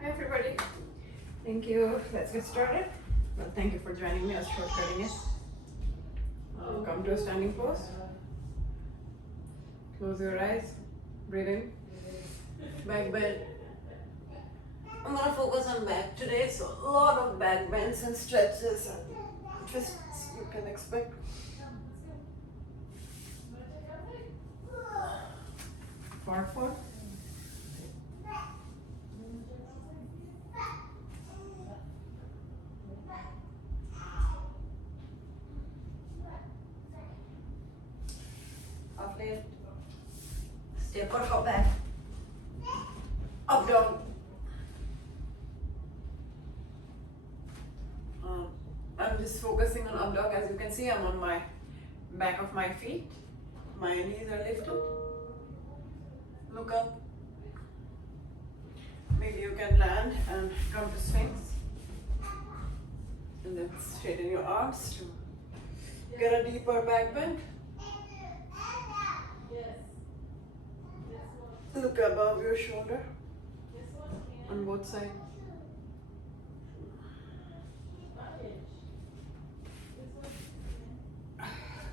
Hi everybody. Thank you. Let's get started. Well, thank you for joining me. I was shortcutting it. Come to a standing pose. Close your eyes. Breathe in. Back bend. I'm gonna focus on back today. So a lot of back bends and stretches and twists you can expect. Forward fold. Half lift. Step or hop back. Up dog. I'm just focusing on up dog. As you can see, I'm on my back of my feet. My knees are lifted. Look up. Maybe you can land and come to Sphinx. And then straighten your arms to get a deeper back bend. Look above your shoulder on both sides.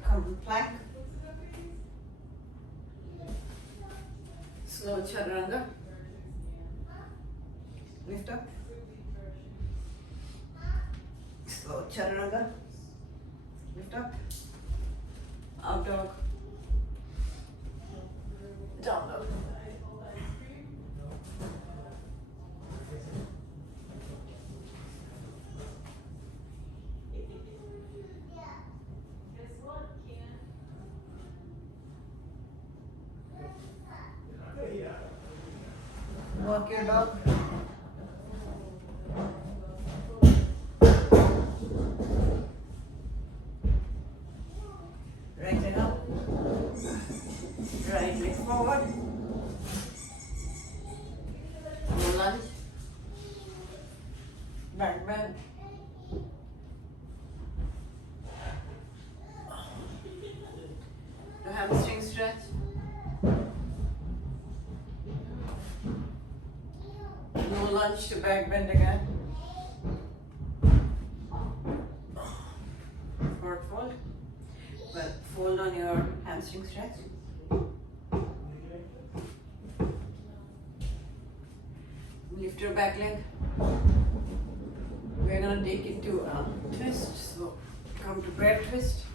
Come plank. Slow chaturanga. Lift up. Slow chaturanga. Lift up. Up dog. Down dog. Walk your dog. Right leg up. Right leg forward. No lunge. Back bend. Do hamstring stretch. No lunge to back bend again. Forward fold. But fold on your hamstring stretch. Lift your back leg. We're gonna take it to a twist. So come to prayer twist.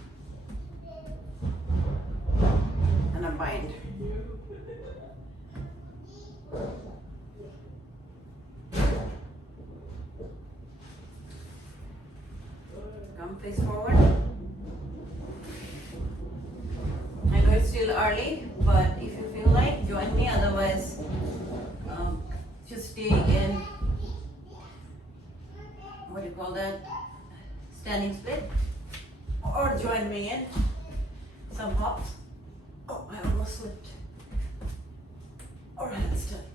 And a bind. Come face forward. I know it's still early, but if you feel like, join me. Otherwise, just stay in, what do you call that, standing split, or join me in some hops. Oh, I almost slipped. Or handstand.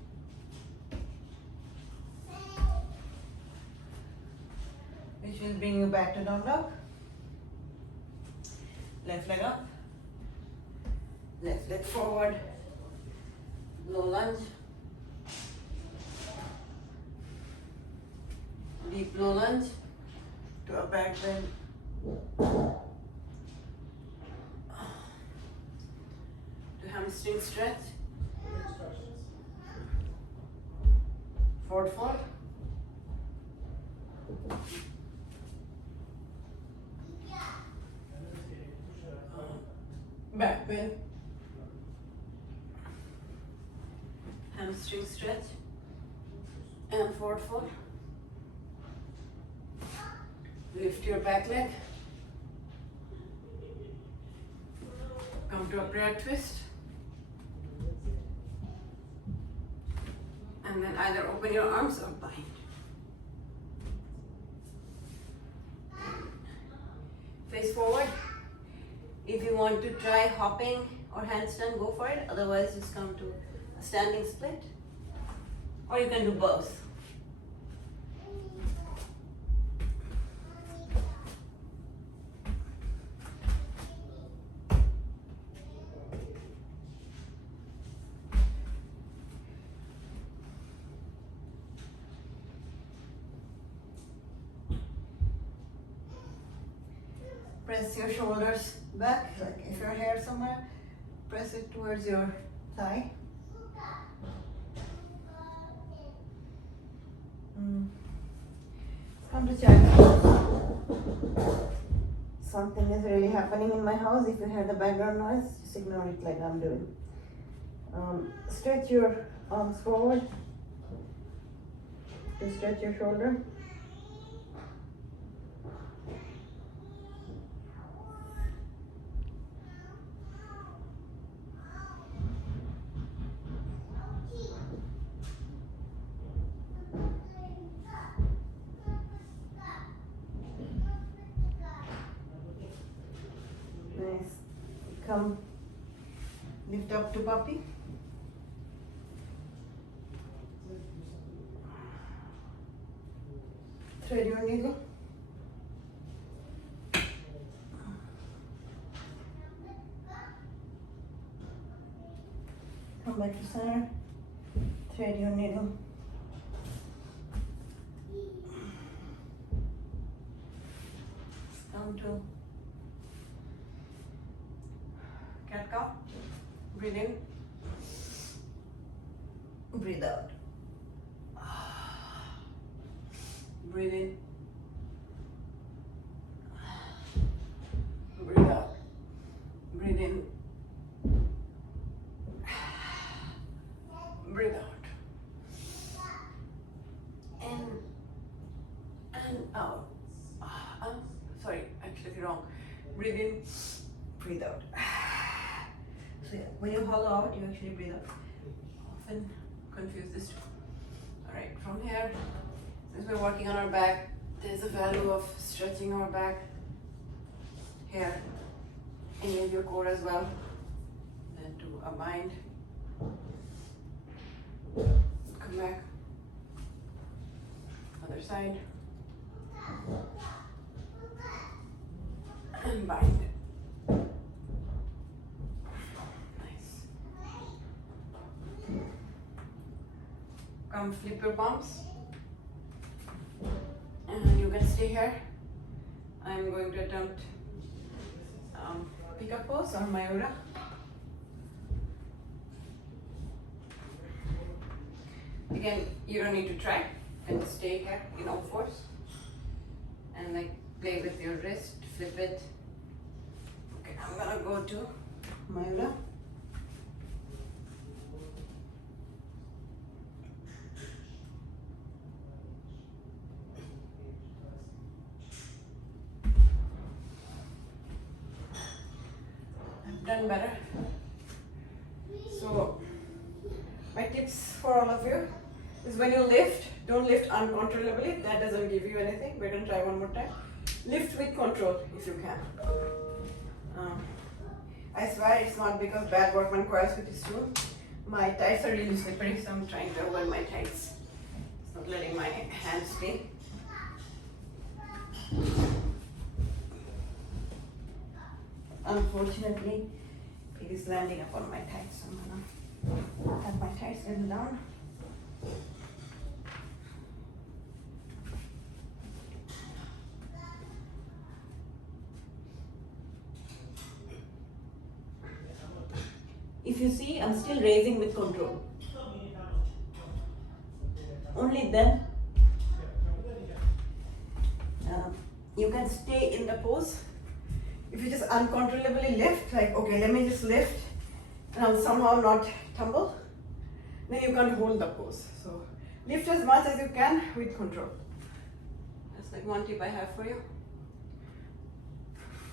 Which will bring you back to down dog. Left leg up. Left leg forward. Low lunge. Deep low lunge to a back bend. To hamstring stretch. Forward fold. Back bend. Hamstring stretch. And forward fold. Lift your back leg. Come to a prayer twist. And then either open your arms or bind. Face forward. If you want to try hopping or handstand, go for it. Otherwise, just come to a standing split. Or you can do both. Press your shoulders back, like if your hair somewhere, press it towards your thigh. Come to check. Something is really happening in my house. If you hear the background noise, just ignore it like I'm doing. Stretch your arms forward. To stretch your shoulder. Nice. Come, lift up to puppy. Thread your needle. Come back to center. Thread your needle. Come to cat cow. Breathe in. Breathe out. Breathe in. Breathe out. Breathe in. Breathe out. In and out. Sorry, actually wrong. Breathe in. Breathe out. So yeah, when you hollow out, you actually breathe out. Often confuse this two. Alright, from here, since we're working on our back, there's a value of stretching our back here. Engage your core as well. Then do a bind. Come back. Other side. And bind. Come flip your palms, and you can stay here. I'm going to attempt pick-up pose or Mayura. Again, you don't need to try, you can stay here in all fours and like play with your wrist, flip it. Okay, I'm gonna go to Mayura. Done better. So my tips for all of you is when you lift, don't lift uncontrollably. That doesn't give you anything. We're gonna try one more time. Lift with control if you can. I swear it's not because bad workman coils with this tool. My tights are really slippery, so I'm trying to avoid my tights. It's not letting my hands stay. Unfortunately, it is landing upon my tights, so I'm gonna have my tights little down. If you see, I'm still raising with control. Only then you can stay in the pose. If you just uncontrollably lift, like, okay, let me just lift and I'll somehow not tumble, then you can't hold the pose. So lift as much as you can with control. That's like one tip I have for you.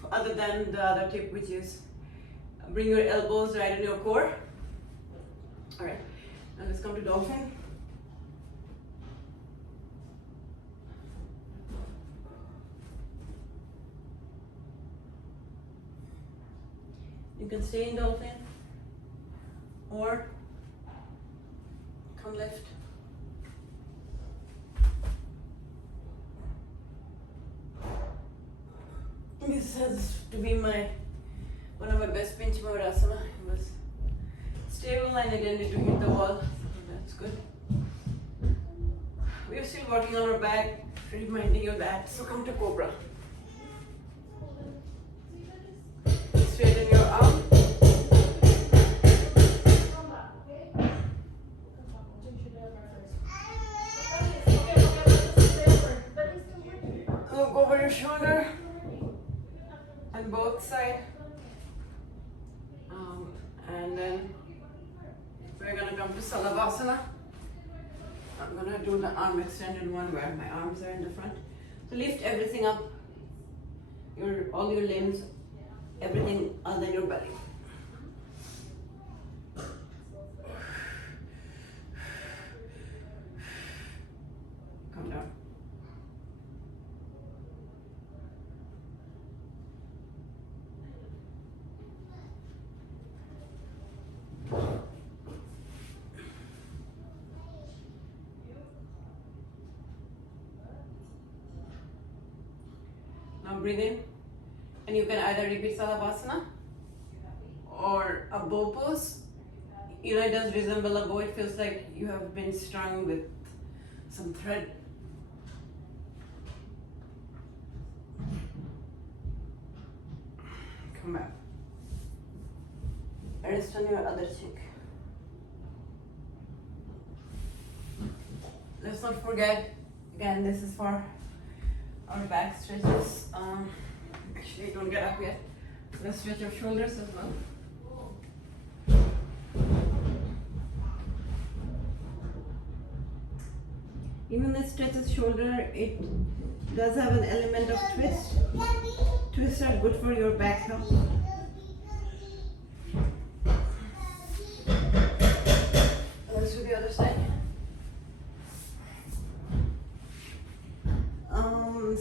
Other than the other tip, which is bring your elbows right in your core. All right, now let's come to dolphin. You can stay in dolphin or come lift. This has to be one of my best pinch Maurasana. It was stable and I didn't need to hit the wall. So that's good. We're still working on our back, reminding you that. So come to Cobra. straighten your arm. Look over your shoulder on both sides. And then we're gonna come to Salavasana. I'm gonna do the arm extended one where my arms are in the front. So lift everything up, all your limbs, everything other than your belly. Come down. Now breathe in, and you can either repeat Salavasana or a bow pose. You know, it does resemble a bow. It feels like you have been strung with some thread. Come back. Rest on your other cheek. Let's not forget, again, this is for our back stretches. Actually, don't get up yet. Let's stretch your shoulders as well. Even this stretches shoulder, it does have an element of twist. Twists are good for your back health. Let's do the other side.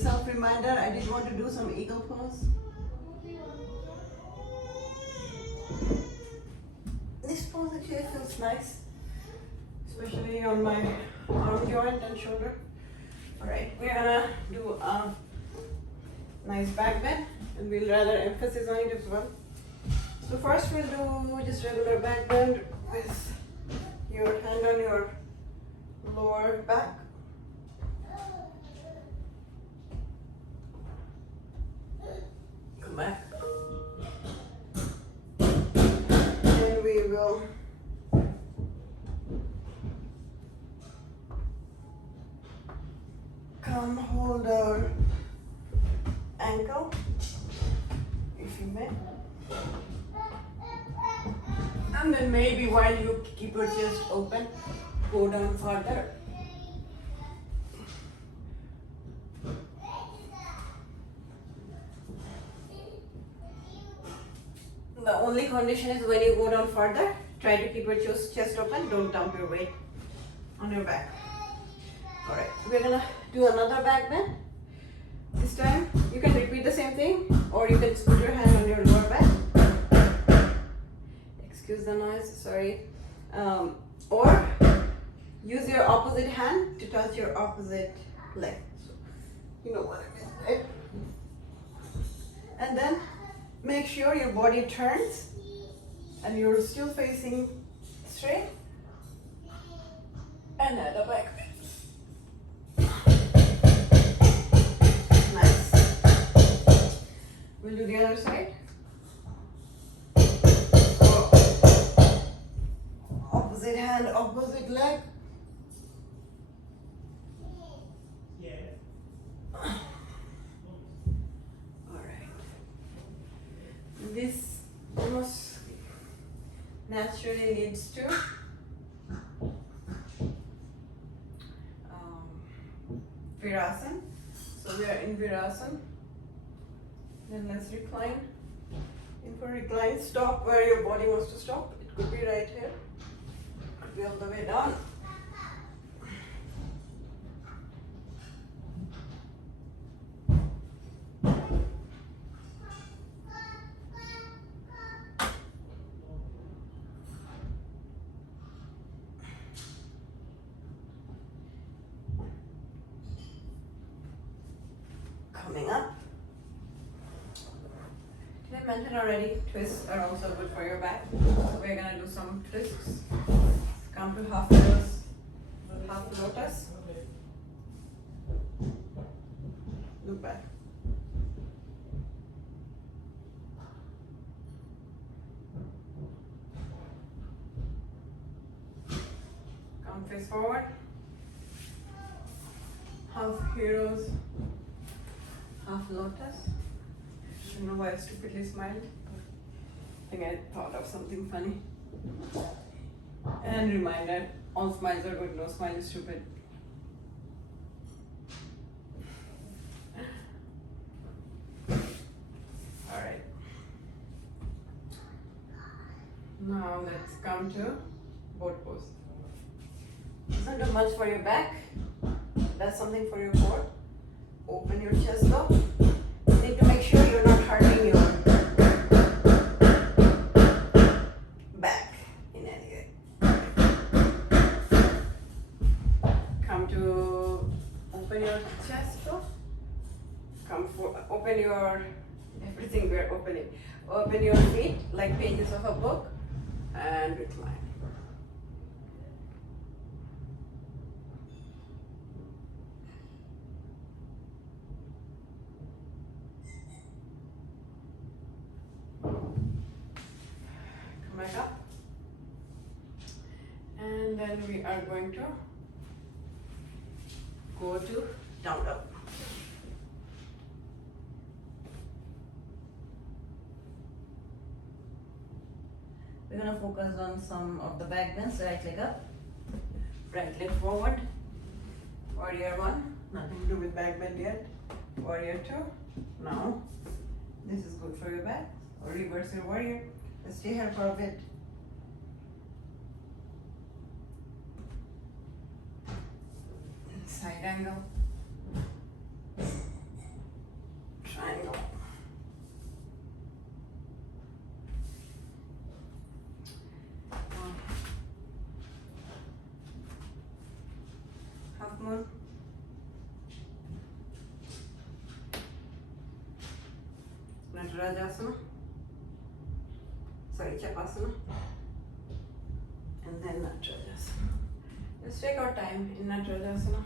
Self-reminder, I did want to do some eagle pose. This pose actually feels nice, especially on my arm joint and shoulder. Alright, we're gonna do a nice back bend, and we'll rather emphasis on it as well. So first we'll do just regular back bend with your hand on your lower back. Come back. And we will come hold our ankle, if you may. And then maybe while you keep your chest open, go down further. The only condition is when you go down further, try to keep your chest open, don't dump your weight on your back. Alright, we're gonna do another back bend. This time, you can repeat the same thing, or you can just put your hand on your lower back. Excuse the noise, sorry. Or use your opposite hand to touch your opposite leg. So, you know what I mean, right? And then make sure your body turns and you're still facing straight. And add a back bend. Nice. We'll do the other side. Opposite hand, opposite leg. This almost naturally leads to Virasana. So we are in Virasana. Then let's recline. In for recline, stop where your body wants to stop. It could be right here. It could be all the way down. Coming up. Did I mention already? Twists are also good for your back. So we're gonna do some twists. Come to half lotus. Look back. forward. Half heroes, half lotus. I don't know why I stupidly smiled. I think I thought of something funny. And reminder, all smiles are good, no smile is stupid. Alright. Now let's come to boat pose. Doesn't do much for your back. Does something for your core. Open your chest though. You need to make sure you're not hurting your back in any way. Come to open your chest though. Come for open your everything we're opening. Open your feet like pages of a book and recline. Back up, and then we are going to go to down dog. We're going to focus on some of the back bends. Right leg up, right leg forward. Warrior 1, nothing to do with back bend yet. Warrior 2, now this is good for your back. Or reverse your warrior. Let's stay here for a bit. Side angle. Triangle. Half moon. Natarajasana. Sorry, Chapasana, and then Natarajasana. Let's take our time in Natarajasana.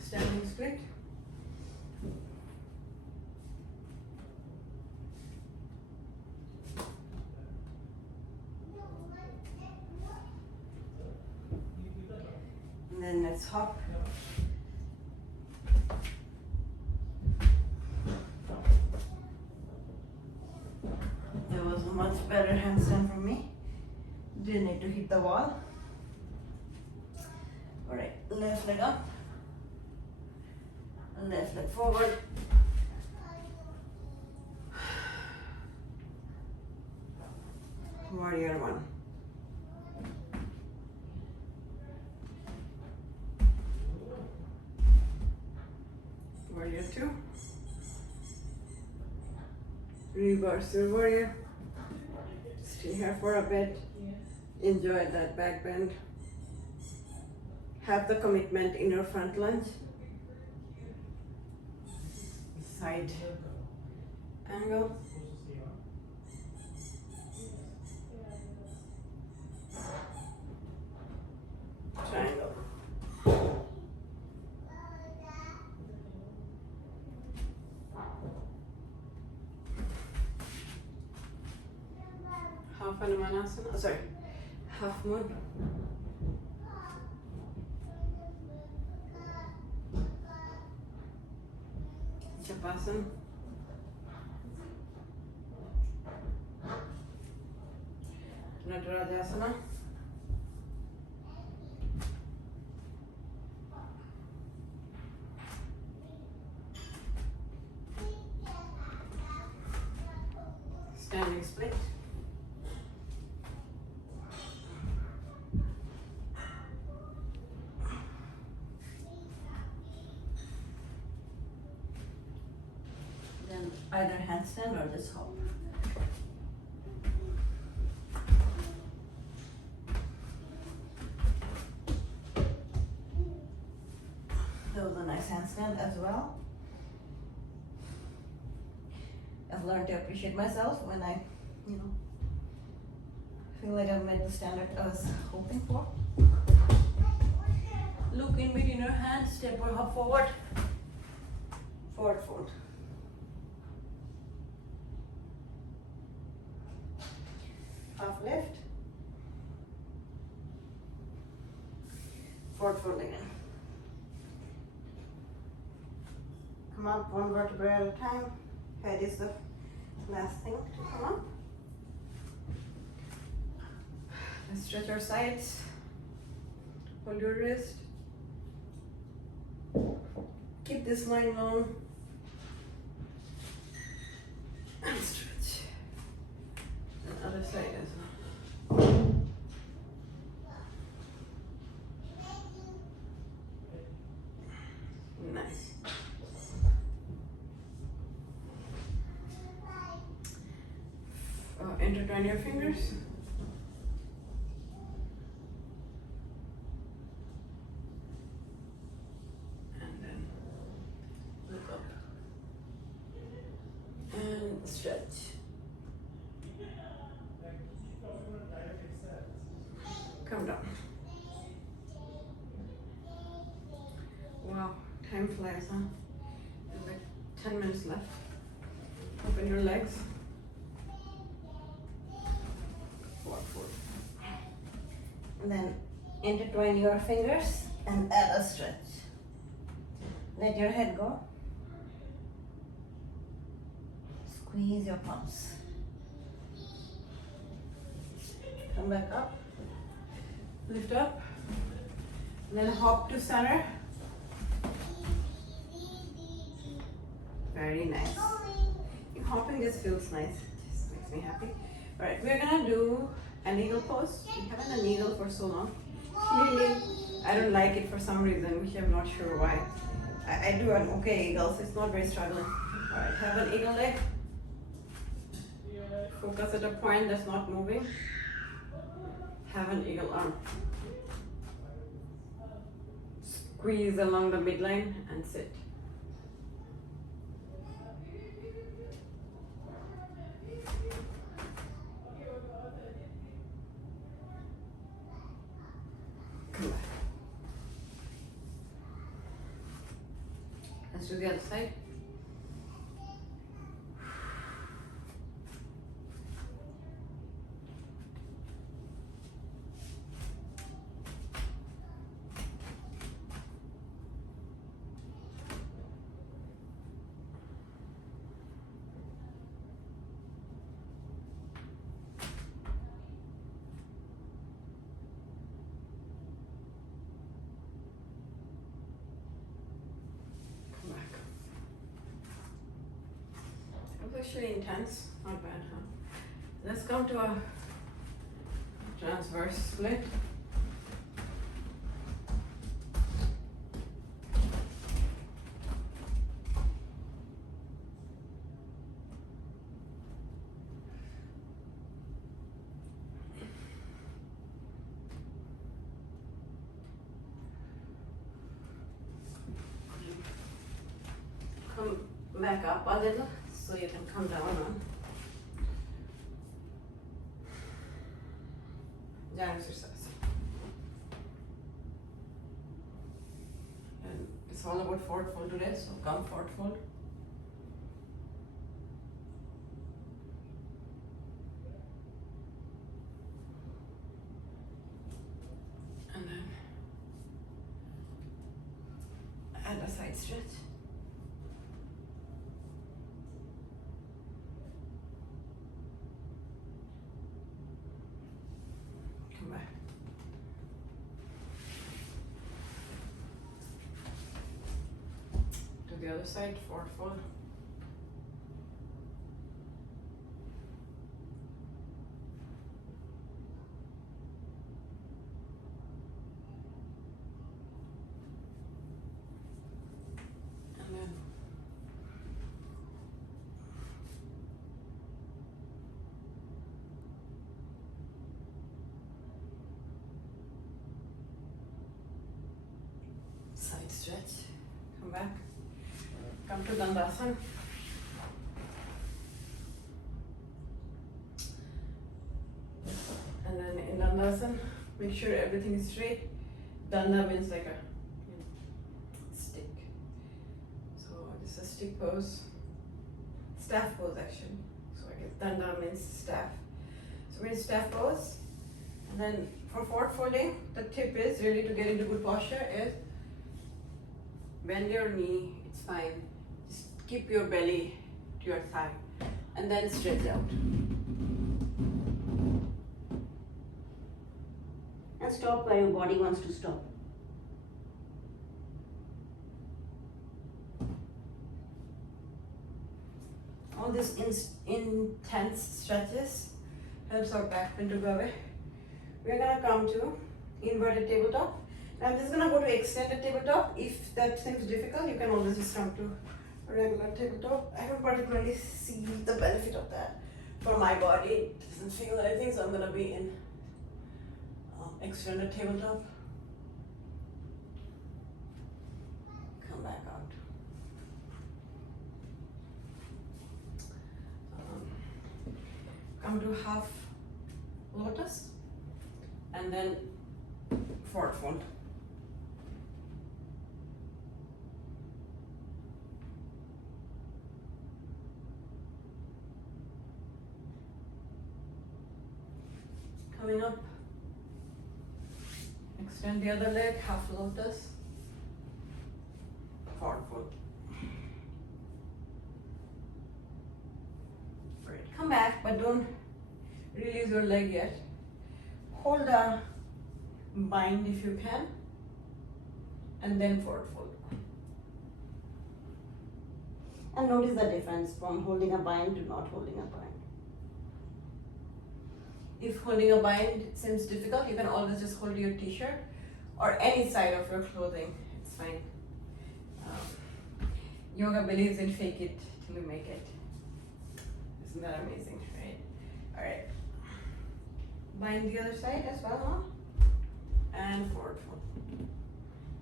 Standing split. Then let's hop. That was a much better handstand from me. Didn't need to hit the wall. Alright, left leg up. Left leg forward. Warrior 1. Warrior 2. Reverse your warrior. Stay here for a bit. Enjoy that back bend. Have the commitment in your front lunge. Side angle. Triangle. Half Hanumanasana, sorry, half moon. Chapasana. Natarajasana. Standing split. Then either handstand or just hop. That was a nice handstand as well. I've learned to appreciate myself when I, feel like I've met the standard I was hoping for. Look in between your hands, step or hop forward. Forward fold. Half lift. Forward fold again. Come up one vertebra at a time. Head is the last thing to come up. Let's stretch our sides. Hold your wrist. Keep this line long. And stretch. And other side as well. Nice. Intertwine your fingers. And then look up. And stretch. Come down. Wow, time flies, huh? There's like 10 minutes left. Open your legs. And then intertwine your fingers and add a stretch. Let your head go. Squeeze your palms. Come back up. Lift up. And then hop to center. Very nice. Hopping just feels nice. It just makes me happy. Alright, we're gonna do an eagle pose. We haven't done an eagle for so long. Clearly, I don't like it for some reason, which I'm not sure why. I do an okay eagle, so it's not very struggling. Alright, have an eagle leg. Focus at a point that's not moving. Have an eagle arm. Squeeze along the midline and sit. Come back. Let's do the other side. Actually intense, not bad, huh? Let's come to a transverse split. Come back up a little. So you can come down on that exercise. And it's all about forward fold today, so come forward fold. And then add a side stretch. The other side, forward fold. And then side stretch. Come back. Come to Dandasana. And then in Dandasana, make sure everything is straight. Danda means like a This is a stick pose, staff pose actually. So I guess danda means staff. So we're in staff pose, and then for forward folding, the tip is really to get into good posture is bend your knee, it's fine. Just keep your belly to your thigh and then stretch out. And stop where your body wants to stop. All these intense stretches helps our back pain to go away. We're gonna come to inverted tabletop. I'm just gonna go to extended tabletop. If that seems difficult, you can always just come to a regular tabletop. I don't particularly see the benefit of that for my body. It doesn't feel anything, so I'm gonna be in extended tabletop. Come back out. Come to half lotus and then forward fold. Coming up, extend the other leg, half lotus, forward fold. Right, come back, but don't release your leg yet. Hold a bind if you can, and then forward fold. And notice the difference from holding a bind to not holding a bind. If holding a bind seems difficult, you can always just hold your t-shirt or any side of your clothing. It's fine. Yoga believes in fake it till you make it. Isn't that amazing, right? All right. Bind the other side as well, huh? And forward fold.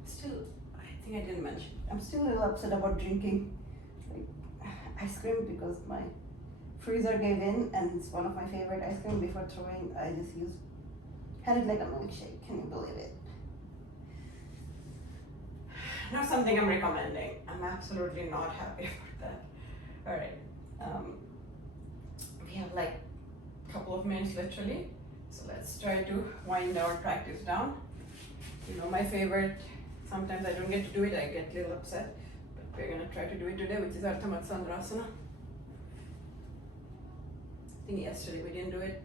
Still, I think I didn't mention. I'm still a little upset about drinking ice cream because my freezer gave in, and it's one of my favorite ice cream. Before throwing, I just had it like a milkshake. Can you believe it? Not something I'm recommending. I'm absolutely not happy about that. All right. We have like a couple of minutes literally. So let's try to wind our practice down. You know, my favorite, sometimes I don't get to do it, I get a little upset. But we're gonna try to do it today, which is Ardha Matsyendrasana. I think yesterday we didn't do it.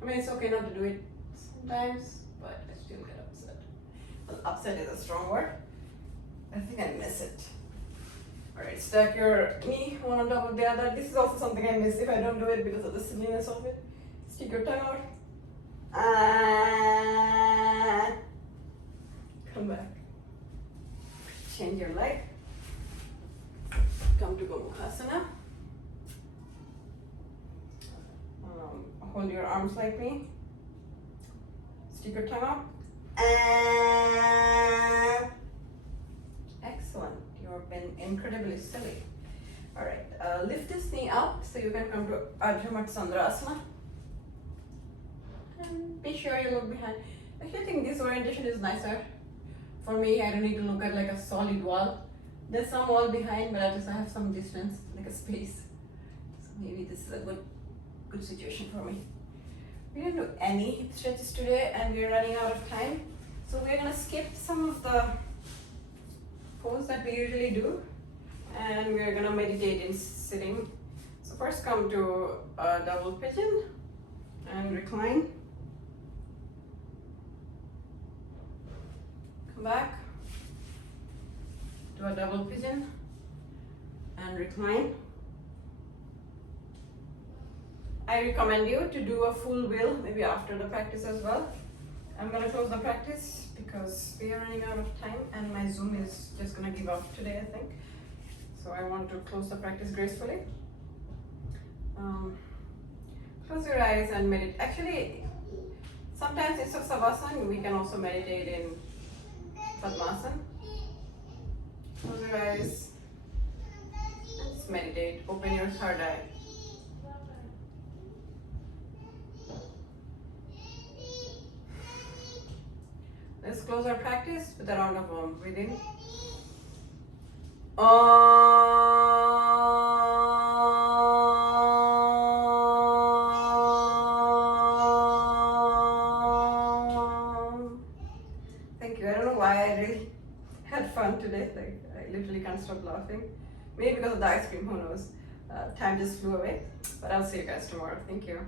I mean, it's okay not to do it sometimes, but I still get upset. Well, upset is a strong word. I think I miss it. Alright, stack your knee one on top of the other. This is also something I miss if I don't do it because of the silliness of it. Stick your tongue out. Come back. Change your leg. Come to Gomukhasana. Hold your arms like me. Stick your tongue out. Excellent. You've been incredibly silly. All right. Lift this knee up so you can come to Ardha Matsyendrasana. And be sure you look behind. Actually, I think this orientation is nicer. For me, I don't need to look at like a solid wall. There's some wall behind, but I have some distance, like a space. So maybe this is a good situation for me. We didn't do any hip stretches today and we're running out of time. So we're gonna skip some of the pose that we usually do and we're gonna meditate in sitting. So first come to a double pigeon and recline. Come back to a double pigeon and recline. I recommend you to do a full wheel maybe after the practice as well. I'm gonna close the practice because we are running out of time and my Zoom is just gonna give up today, I think. So I want to close the practice gracefully. Close your eyes and meditate. Actually, sometimes instead of Savasana, we can also meditate in Padmasana. Close your eyes and just meditate. Open your third eye. Let's close our practice with a round of warm breathing. Thank you. I don't know why I really had fun today. Like, I literally can't stop laughing. Maybe because of the ice cream, who knows? Time just flew away. But I'll see you guys tomorrow. Thank you.